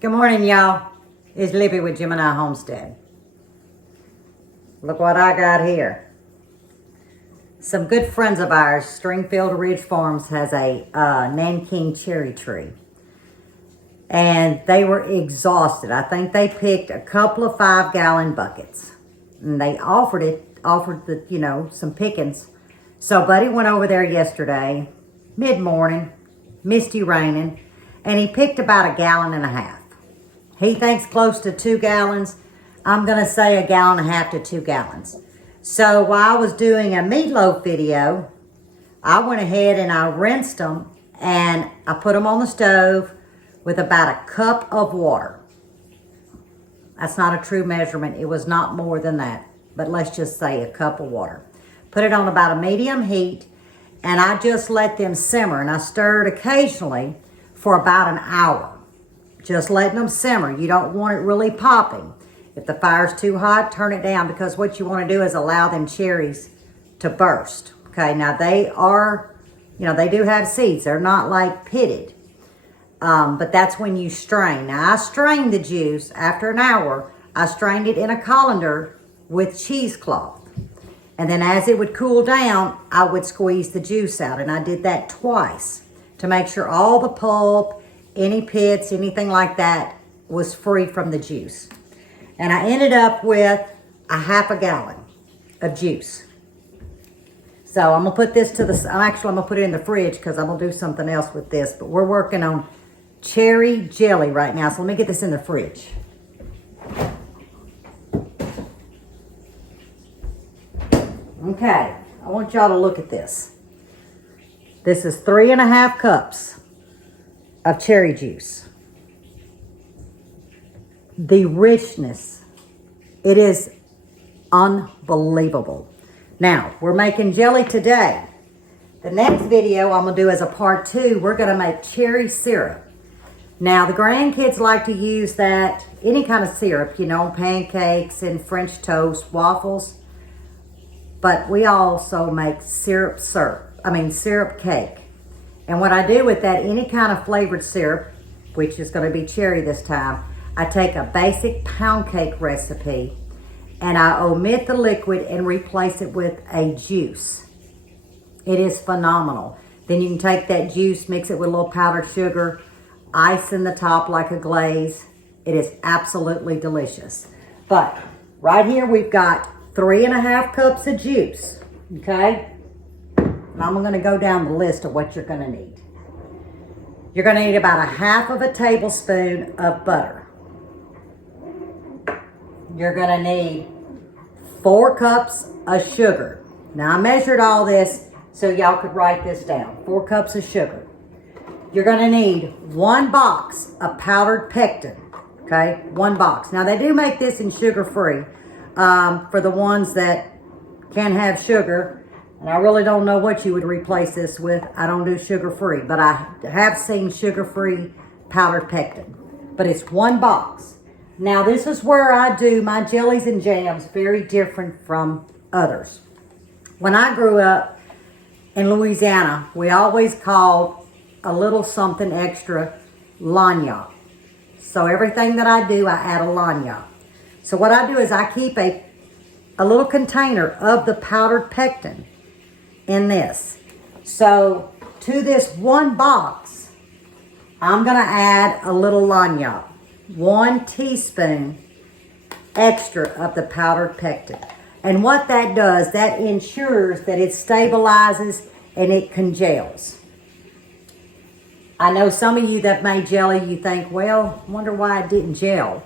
Good morning, y'all. It's Lippy with Gemini Homestead. Look what I got here. Some good friends of ours, Stringfield Ridge Farms, has a Nanking cherry tree. And they were exhausted. I think they picked a couple of 5-gallon buckets. And they offered some pickings. So Buddy went over there yesterday, mid-morning, misty raining, and he picked about 1.5 gallons. He thinks close to 2 gallons. I'm going to say 1.5 gallons to 2 gallons. So while I was doing a meatloaf video, I went ahead and I rinsed them and I put them on the stove with about 1 cup of water. That's not a true measurement. It was not more than that, but let's just say 1 cup of water. Put it on about a medium heat and I just let them simmer, and I stirred occasionally for about an hour. Just letting them simmer. You don't want it really popping. If the fire's too hot, turn it down, because what you want to do is allow them cherries to burst. Okay, now they are, they do have seeds. They're not like pitted. But that's when you strain. Now I strained the juice after an hour. I strained it in a colander with cheesecloth. And then as it would cool down, I would squeeze the juice out. And I did that twice to make sure all the pulp, any pits, anything like that was free from the juice. And I ended up with 1/2 gallon of juice. So I'm gonna put this to the, I'm gonna put it in the fridge because I'm gonna do something else with this, but we're working on cherry jelly right now. So let me get this in the fridge. Okay, I want y'all to look at this. This is 3.5 cups of cherry juice. The richness, it is unbelievable. Now, we're making jelly today. The next video I'm gonna do as a part 2, we're gonna make cherry syrup. Now, the grandkids like to use that, any kind of syrup, pancakes and French toast, waffles. But we also make syrup cake. And what I do with that, any kind of flavored syrup, which is gonna be cherry this time, I take a basic pound cake recipe and I omit the liquid and replace it with a juice. It is phenomenal. Then you can take that juice, mix it with a little powdered sugar, ice in the top like a glaze. It is absolutely delicious. But right here we've got 3.5 cups of juice, okay? And I'm gonna go down the list of what you're gonna need. You're gonna need about 1/2 tablespoon of butter. You're gonna need 4 cups of sugar. Now I measured all this so y'all could write this down. 4 cups of sugar. You're gonna need 1 box of powdered pectin, okay? 1 box. Now they do make this in sugar-free for the ones that can't have sugar. And I really don't know what you would replace this with. I don't do sugar-free, but I have seen sugar-free powdered pectin. But it's 1 box. Now this is where I do my jellies and jams, very different from others. When I grew up in Louisiana, we always called a little something extra lagniappe. So everything that I do, I add a lagniappe. So what I do is I keep a little container of the powdered pectin in this. So to this 1 box, I'm gonna add a little lagniappe. 1 teaspoon extra of the powdered pectin. And what that does, that ensures that it stabilizes and it congeals. I know some of you that made jelly, you think, well, wonder why it didn't gel.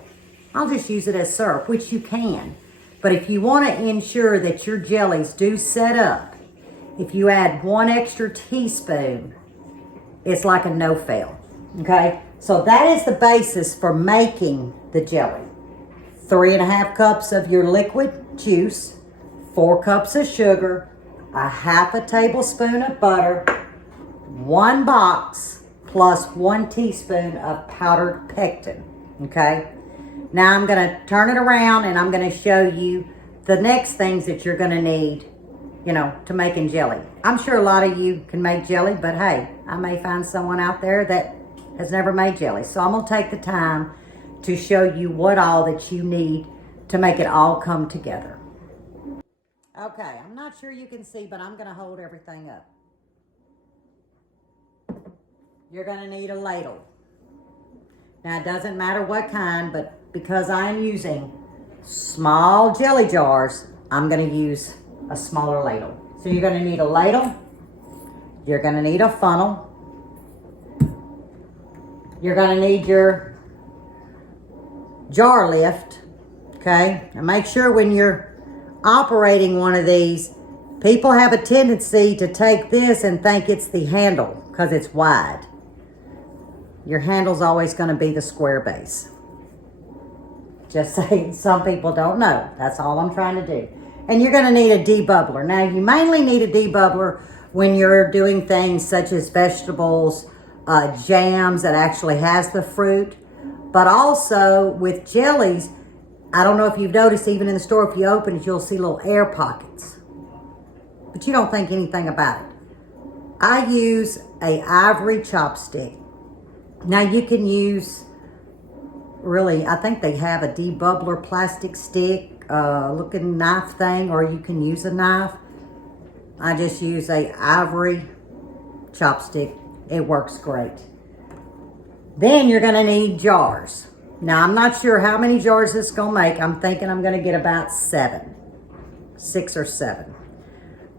I'll just use it as syrup, which you can. But if you want to ensure that your jellies do set up, if you add 1 extra teaspoon, it's like a no-fail, okay? So that is the basis for making the jelly. 3.5 cups of your liquid juice, 4 cups of sugar, 1/2 tablespoon of butter, 1 box, plus 1 teaspoon of powdered pectin, okay? Now I'm gonna turn it around and I'm gonna show you the next things that you're gonna need, to making jelly. I'm sure a lot of you can make jelly, but hey, I may find someone out there that has never made jelly. So I'm gonna take the time to show you what all that you need to make it all come together. Okay, I'm not sure you can see, but I'm gonna hold everything up. You're gonna need a ladle. Now it doesn't matter what kind, but because I'm using small jelly jars, I'm gonna use a smaller ladle. So you're gonna need a ladle, you're gonna need a funnel, you're gonna need your jar lift, okay? And make sure when you're operating one of these, people have a tendency to take this and think it's the handle because it's wide. Your handle's always going to be the square base. Just saying, some people don't know. That's all I'm trying to do. And you're going to need a debubbler. Now, you mainly need a debubbler when you're doing things such as vegetables, jams that actually has the fruit. But also with jellies, I don't know if you've noticed, even in the store, if you open it, you'll see little air pockets. But you don't think anything about it. I use a ivory chopstick. Now you can use, really, I think they have a debubbler plastic stick looking knife thing, or you can use a knife. I just use a ivory chopstick. It works great. Then you're gonna need jars. Now, I'm not sure how many jars this is going to make. I'm thinking I'm going to get about 6 or 7.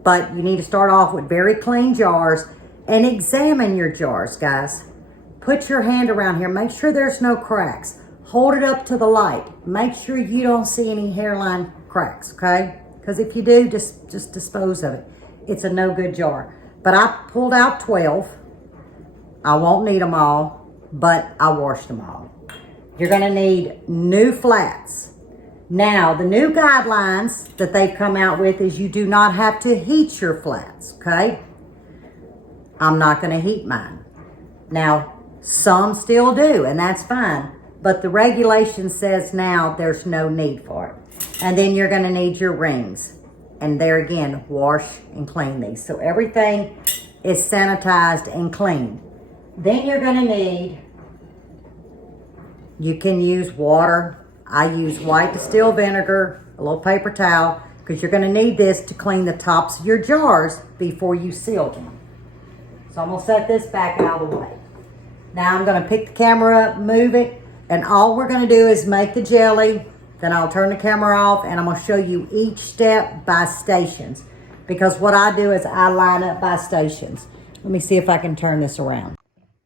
But you need to start off with very clean jars and examine your jars, guys. Put your hand around here. Make sure there's no cracks. Hold it up to the light. Make sure you don't see any hairline cracks, okay? Because if you do, just dispose of it. It's a no good jar. But I pulled out 12. I won't need them all, but I washed them all. You're gonna need new flats. Now, the new guidelines that they've come out with is you do not have to heat your flats, okay? I'm not gonna heat mine. Now, some still do, and that's fine, but the regulation says now there's no need for it. And then you're gonna need your rings. And there again, wash and clean these. So everything is sanitized and cleaned. Then you're gonna need, you can use water. I use white distilled vinegar, a little paper towel, because you're going to need this to clean the tops of your jars before you seal them. So I'm going to set this back out of the way. Now I'm going to pick the camera up, move it, and all we're going to do is make the jelly. Then I'll turn the camera off, and I'm going to show you each step by stations, because what I do is I line up by stations. Let me see if I can turn this around.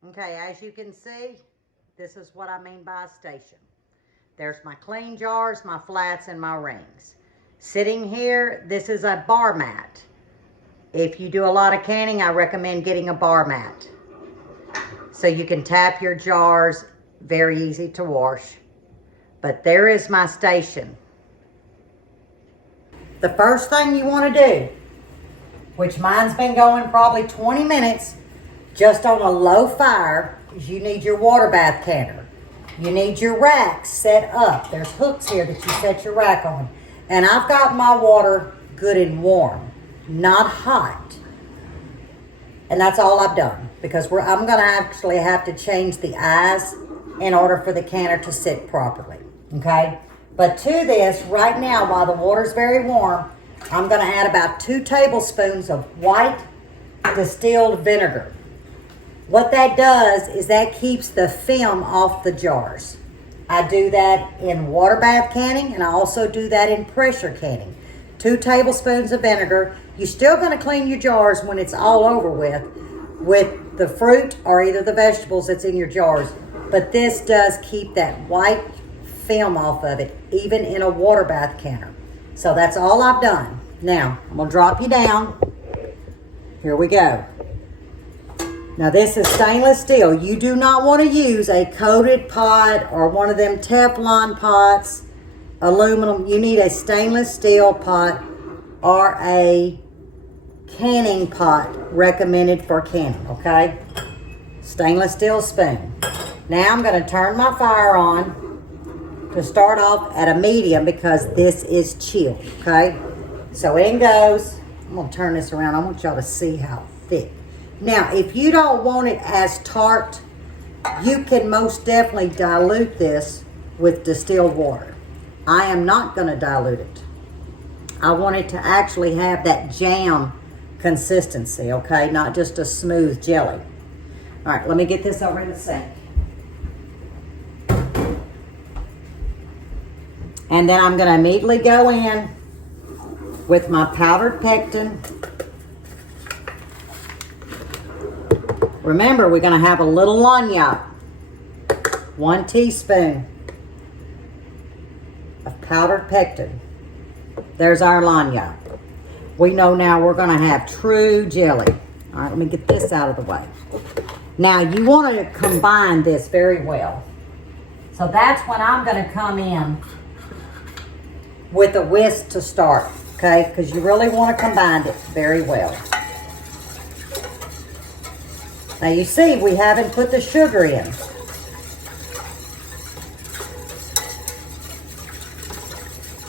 Okay, as you can see, this is what I mean by a station. There's my clean jars, my flats, and my rings. Sitting here, this is a bar mat. If you do a lot of canning, I recommend getting a bar mat. So you can tap your jars, very easy to wash. But there is my station. The first thing you want to do, which mine's been going probably 20 minutes, just on a low fire, is you need your water bath canner. You need your rack set up. There's hooks here that you set your rack on. And I've got my water good and warm, not hot. And that's all I've done, because I'm going to actually have to change the eyes in order for the canner to sit properly, okay? But to this, right now, while the water's very warm, I'm going to add about 2 tablespoons of white distilled vinegar. What that does is that keeps the film off the jars. I do that in water bath canning, and I also do that in pressure canning. 2 tablespoons of vinegar. You're still going to clean your jars when it's all over with the fruit or either the vegetables that's in your jars. But this does keep that white film off of it, even in a water bath canner. So that's all I've done. Now, I'm going to drop you down. Here we go. Now this is stainless steel. You do not want to use a coated pot or one of them Teflon pots, aluminum. You need a stainless steel pot or a canning pot recommended for canning, okay? Stainless steel spoon. Now I'm going to turn my fire on to start off at a medium because this is chilled, okay? So in goes. I'm going to turn this around. I want y'all to see how thick. Now, if you don't want it as tart, you can most definitely dilute this with distilled water. I am not going to dilute it. I want it to actually have that jam consistency, okay? Not just a smooth jelly. All right, let me get this over in the sink. And then I'm going to immediately go in with my powdered pectin. Remember, we're going to have a little lagniappe. 1 teaspoon of powdered pectin. There's our lagniappe. We know now we're going to have true jelly. All right, let me get this out of the way. Now, you want to combine this very well. So that's when I'm going to come in with a whisk to start, okay? Because you really want to combine it very well. Now, you see, we haven't put the sugar in.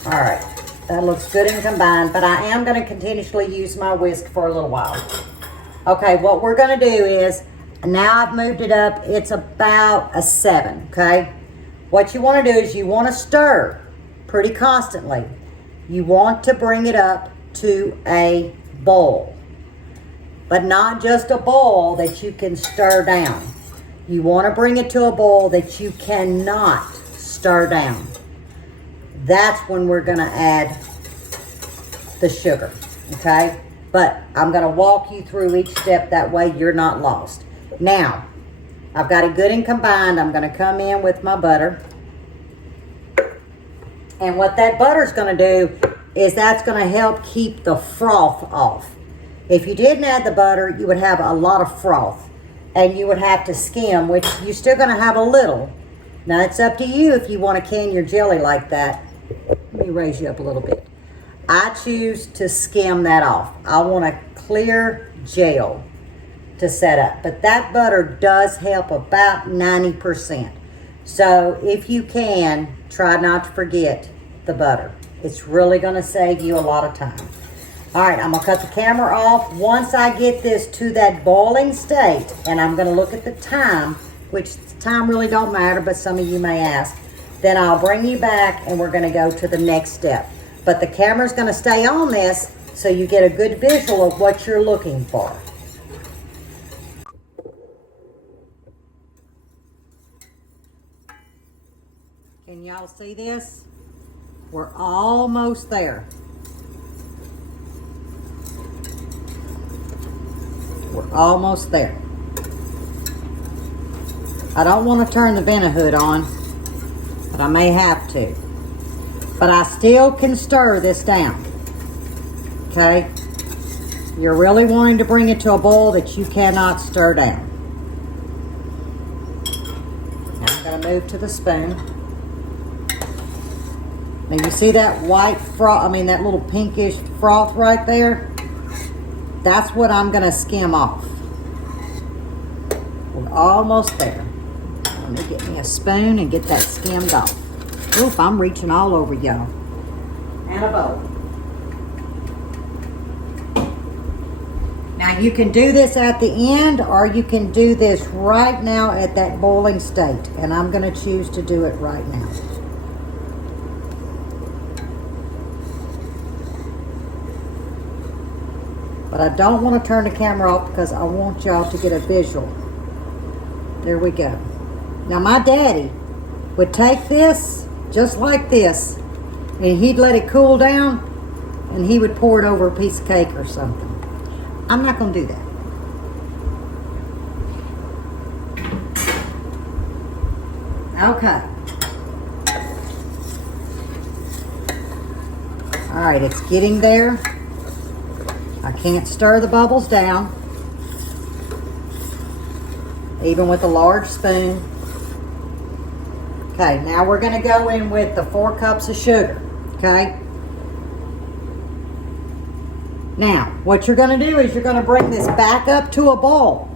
All right. That looks good and combined, but I am going to continuously use my whisk for a little while. Okay, what we're going to do is, now I've moved it up, it's about a 7, okay? What you want to do is you want to stir pretty constantly. You want to bring it up to a boil, but not just a boil that you can stir down. You want to bring it to a boil that you cannot stir down. That's when we're going to add the sugar, okay? But I'm going to walk you through each step, that way you're not lost. Now, I've got it good and combined. I'm going to come in with my butter. And what that butter's going to do is that's going to help keep the froth off. If you didn't add the butter, you would have a lot of froth. And you would have to skim, which you're still going to have a little. Now, it's up to you if you want to can your jelly like that. Let me raise you up a little bit. I choose to skim that off. I want a clear gel to set up. But that butter does help about 90%. So if you can, try not to forget the butter. It's really going to save you a lot of time. All right, I'm going to cut the camera off. Once I get this to that boiling state, and I'm going to look at the time, which time really don't matter, but some of you may ask, then I'll bring you back and we're going to go to the next step. But the camera's going to stay on this so you get a good visual of what you're looking for. Can y'all see this? We're almost there. We're almost there. I don't want to turn the venti hood on, but I may have to. But I still can stir this down. Okay? You're really wanting to bring it to a boil that you cannot stir down. Now I'm going to move to the spoon. Now you see that white froth, that little pinkish froth right there? That's what I'm going to skim off. We're almost there. Let me get me a spoon and get that skimmed off. Oop, I'm reaching all over y'all. And a bowl. Now you can do this at the end, or you can do this right now at that boiling state. And I'm going to choose to do it right now. But I don't want to turn the camera off because I want y'all to get a visual. There we go. Now my daddy would take this just like this, and he'd let it cool down, and he would pour it over a piece of cake or something. I'm not going to do that. Okay. All right, it's getting there. I can't stir the bubbles down, even with a large spoon. Okay, now we're going to go in with the 4 cups of sugar, okay? Now, what you're going to do is you're going to bring this back up to a boil.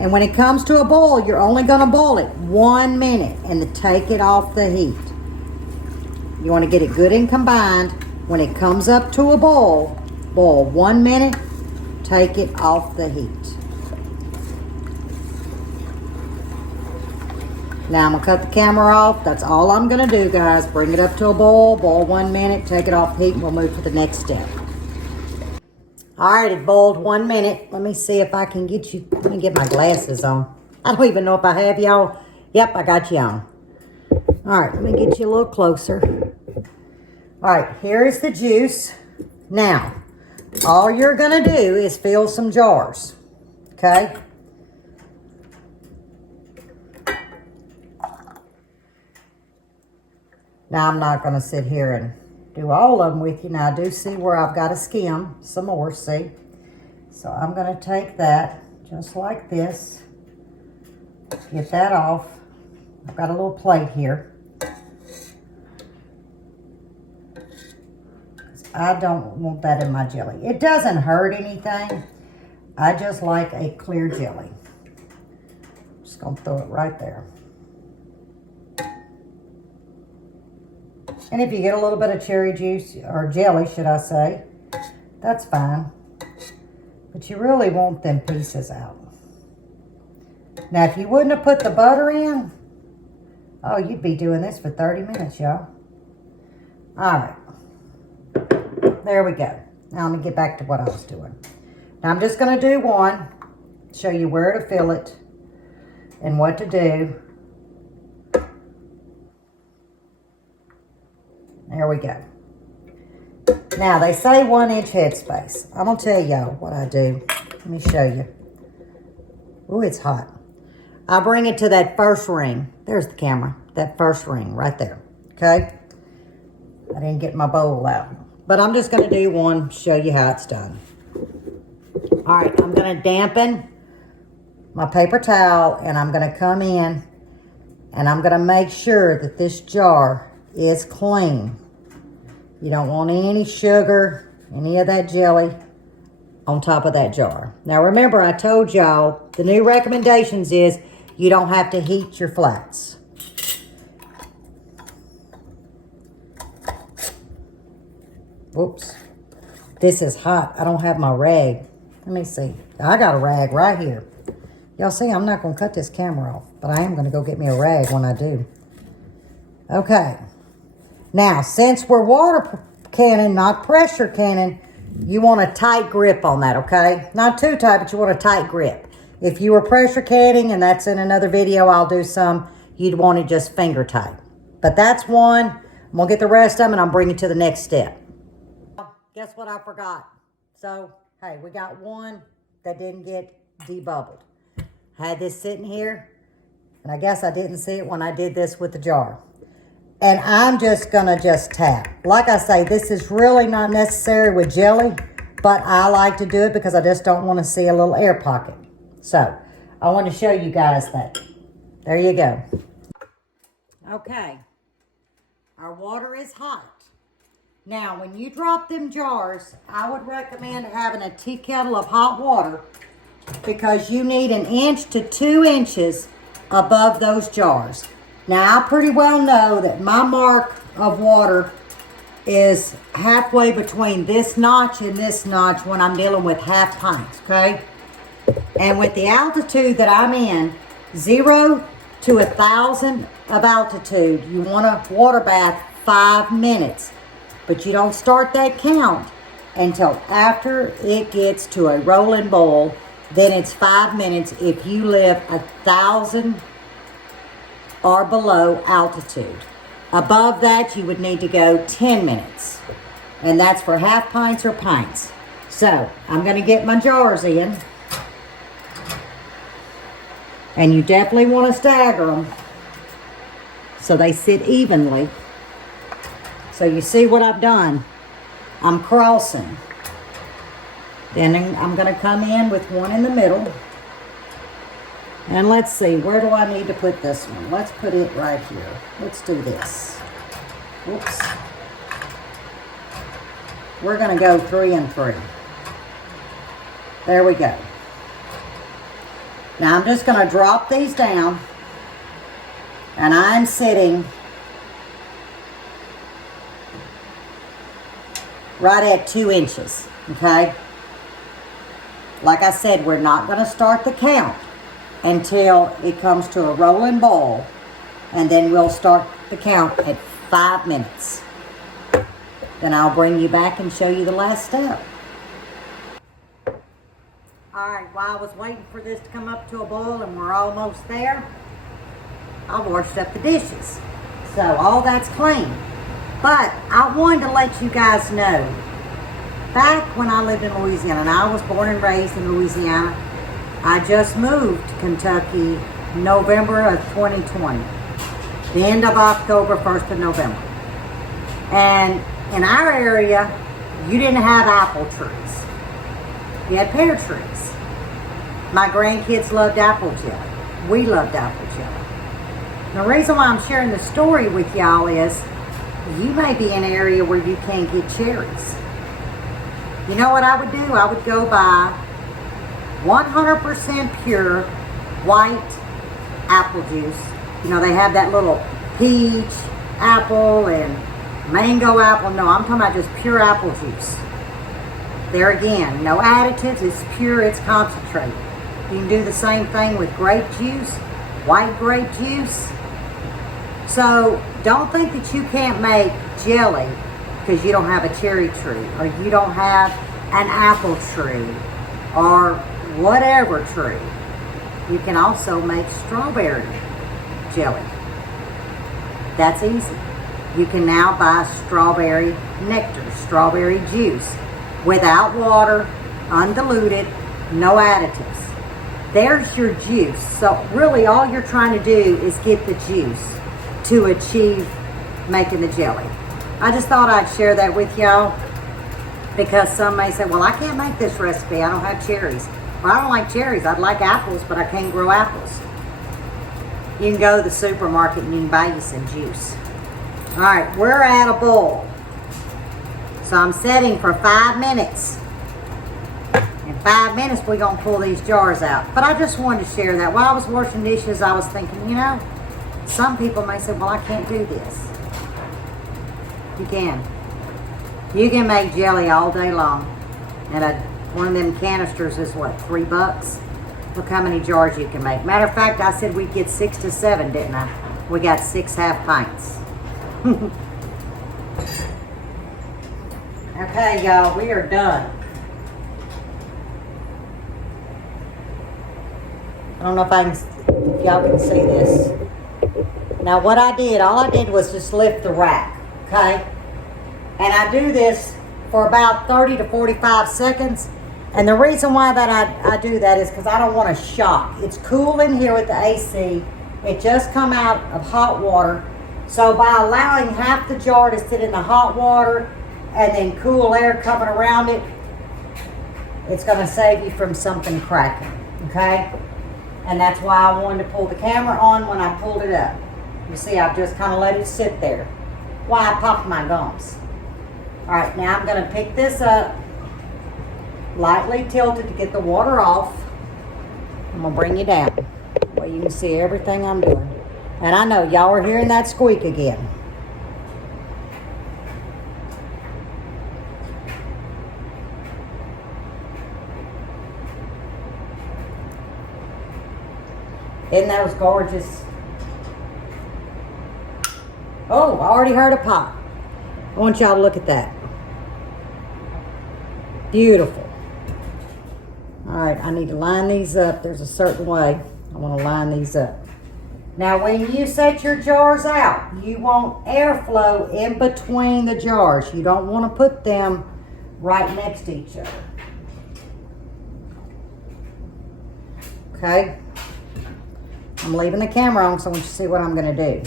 And when it comes to a boil, you're only going to boil it 1 minute and then take it off the heat. You want to get it good and combined. When it comes up to a boil 1 minute, take it off the heat. Now I'm gonna cut the camera off. That's all I'm gonna do, guys. Bring it up to a boil, boil 1 minute, take it off heat, and we'll move to the next step. All right, it boiled 1 minute. Let me see if I can get you, let me get my glasses on. I don't even know if I have y'all. Yep, I got you on. All right, let me get you a little closer. All right, here is the juice. Now, all you're gonna do is fill some jars, okay? Now, I'm not gonna sit here and do all of them with you. Now, I do see where I've got to skim some more, see? So I'm gonna take that just like this. Get that off. I've got a little plate here. I don't want that in my jelly. It doesn't hurt anything. I just like a clear jelly. Just gonna throw it right there. And if you get a little bit of cherry juice, or jelly, should I say, that's fine. But you really want them pieces out. Now, if you wouldn't have put the butter in, oh, you'd be doing this for 30 minutes, y'all. All right. There we go. Now, let me get back to what I was doing. Now, I'm just going to do one, show you where to fill it and what to do. There we go. Now, they say 1 inch headspace. I'm going to tell y'all what I do. Let me show you. Ooh, it's hot. I bring it to that first ring. There's the camera. That first ring right there. Okay? I didn't get my bowl out. But I'm just going to do one, show you how it's done. All right, I'm going to dampen my paper towel, and I'm going to come in, and I'm going to make sure that this jar is clean. You don't want any sugar, any of that jelly on top of that jar. Now remember, I told y'all the new recommendations is you don't have to heat your flats. Whoops. This is hot. I don't have my rag. Let me see. I got a rag right here. Y'all see, I'm not going to cut this camera off, but I am going to go get me a rag when I do. Okay. Now, since we're water canning, not pressure canning, you want a tight grip on that, okay? Not too tight, but you want a tight grip. If you were pressure canning, and that's in another video, I'll do some, you'd want it just finger tight. But that's one. I'm going to get the rest of them, and I'll bring you to the next step. Guess what I forgot? So, hey, we got one that didn't get debubbled. Had this sitting here, and I guess I didn't see it when I did this with the jar. And I'm just gonna tap. Like I say, this is really not necessary with jelly, but I like to do it because I just don't want to see a little air pocket. So, I want to show you guys that. There you go. Okay, our water is hot. Now, when you drop them jars, I would recommend having a tea kettle of hot water because you need 1 inch to 2 inches above those jars. Now, I pretty well know that my mark of water is halfway between this notch and this notch when I'm dealing with half pints, okay? And with the altitude that I'm in, 0 to 1,000 of altitude, you want a water bath 5 minutes. But you don't start that count until after it gets to a rolling boil. Then it's 5 minutes if you live 1,000 or below altitude. Above that, you would need to go 10 minutes. And that's for half pints or pints. So, I'm going to get my jars in. And you definitely want to stagger them so they sit evenly. So you see what I've done. I'm crossing. Then I'm going to come in with one in the middle. And let's see, where do I need to put this one? Let's put it right here. Let's do this. Whoops. We're going to go 3 and 3. There we go. Now I'm just going to drop these down. And I'm sitting right at 2 inches, okay? Like I said, we're not going to start the count until it comes to a rolling boil. And then we'll start the count at 5 minutes. Then I'll bring you back and show you the last step. All right, while I was waiting for this to come up to a boil and we're almost there, I washed up the dishes. So all that's clean. But I wanted to let you guys know, back when I lived in Louisiana, and I was born and raised in Louisiana, I just moved to Kentucky November of 2020. The end of October, 1st of November. And in our area, you didn't have apple trees. You had pear trees. My grandkids loved apple jelly. We loved apple jelly. And the reason why I'm sharing the story with y'all is you may be in an area where you can't get cherries. You know what I would do? I would go buy 100% pure white apple juice. You know, they have that little peach apple and mango apple. No, I'm talking about just pure apple juice. There again, no additives. It's pure, it's concentrated. You can do the same thing with grape juice, white grape juice. So don't think that you can't make jelly because you don't have a cherry tree or you don't have an apple tree or whatever tree. You can also make strawberry jelly. That's easy. You can now buy strawberry nectar, strawberry juice, without water, undiluted, no additives. There's your juice. So really all you're trying to do is get the juice to achieve making the jelly. I just thought I'd share that with y'all because some may say, well, I can't make this recipe. I don't have cherries. Well, I don't like cherries. I'd like apples, but I can't grow apples. You can go to the supermarket and you can buy you some juice. All right, we're at a boil. So I'm setting for 5 minutes. In 5 minutes, we're gonna pull these jars out. But I just wanted to share that. While I was washing dishes, I was thinking, you know, some people may say, well, I can't do this. You can. You can make jelly all day long. And one of them canisters is what, $3? Look how many jars you can make. Matter of fact, I said we'd get 6 to 7, didn't I? We got 6 half pints. Okay, y'all, we are done. I don't know if y'all can see this. Now what I did, all I did was just lift the rack, okay? And I do this for about 30 to 45 seconds. And the reason why that I do that is because I don't want to shock. It's cool in here with the AC. It just come out of hot water. So by allowing half the jar to sit in the hot water and then cool air coming around it, it's going to save you from something cracking, okay? And that's why I wanted to pull the camera on when I pulled it up. You see, I've just kind of let it sit there. Why I popped my gums. All right, now I'm going to pick this up, lightly tilted to get the water off. I'm going to bring you down where you can see everything I'm doing. And I know y'all are hearing that squeak again. Isn't those gorgeous? Oh, I already heard a pop. I want y'all to look at that. Beautiful. All right, I need to line these up. There's a certain way I want to line these up. Now, when you set your jars out, you want airflow in between the jars. You don't want to put them right next to each other. Okay? I'm leaving the camera on so I want you to see what I'm going to do.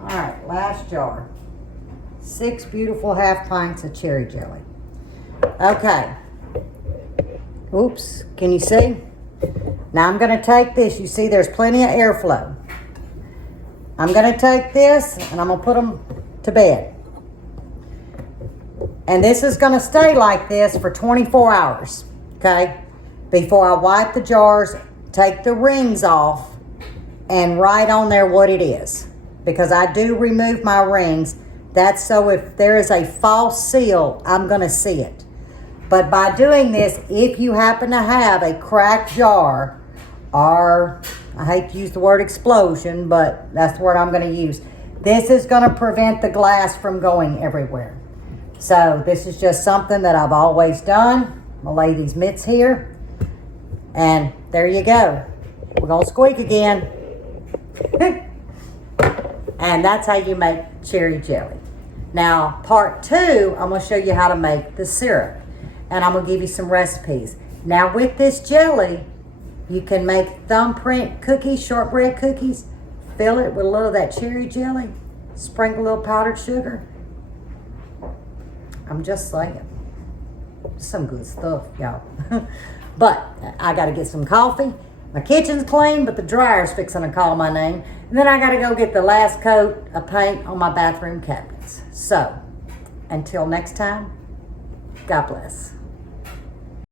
All right, last jar. 6 beautiful half pints of cherry jelly. Okay. Oops, can you see? Now I'm going to take this. You see there's plenty of airflow. I'm going to take this and I'm going to put them to bed. And this is going to stay like this for 24 hours, okay? Before I wipe the jars, take the rings off, and write on there what it is. Because I do remove my rings. That's so if there is a false seal, I'm going to see it. But by doing this, if you happen to have a cracked jar or I hate to use the word explosion, but that's the word I'm going to use. This is going to prevent the glass from going everywhere. So this is just something that I've always done. I'll lay these mitts here. And there you go. We're going to squeak again. And that's how you make cherry jelly. Now, part 2, I'm going to show you how to make the syrup. And I'm going to give you some recipes. Now, with this jelly, you can make thumbprint cookies, shortbread cookies. Fill it with a little of that cherry jelly. Sprinkle a little powdered sugar. I'm just saying. Some good stuff, y'all. But I got to get some coffee. My kitchen's clean, but the dryer's fixing to call my name. And then I got to go get the last coat of paint on my bathroom cabinets. So, until next time, God bless.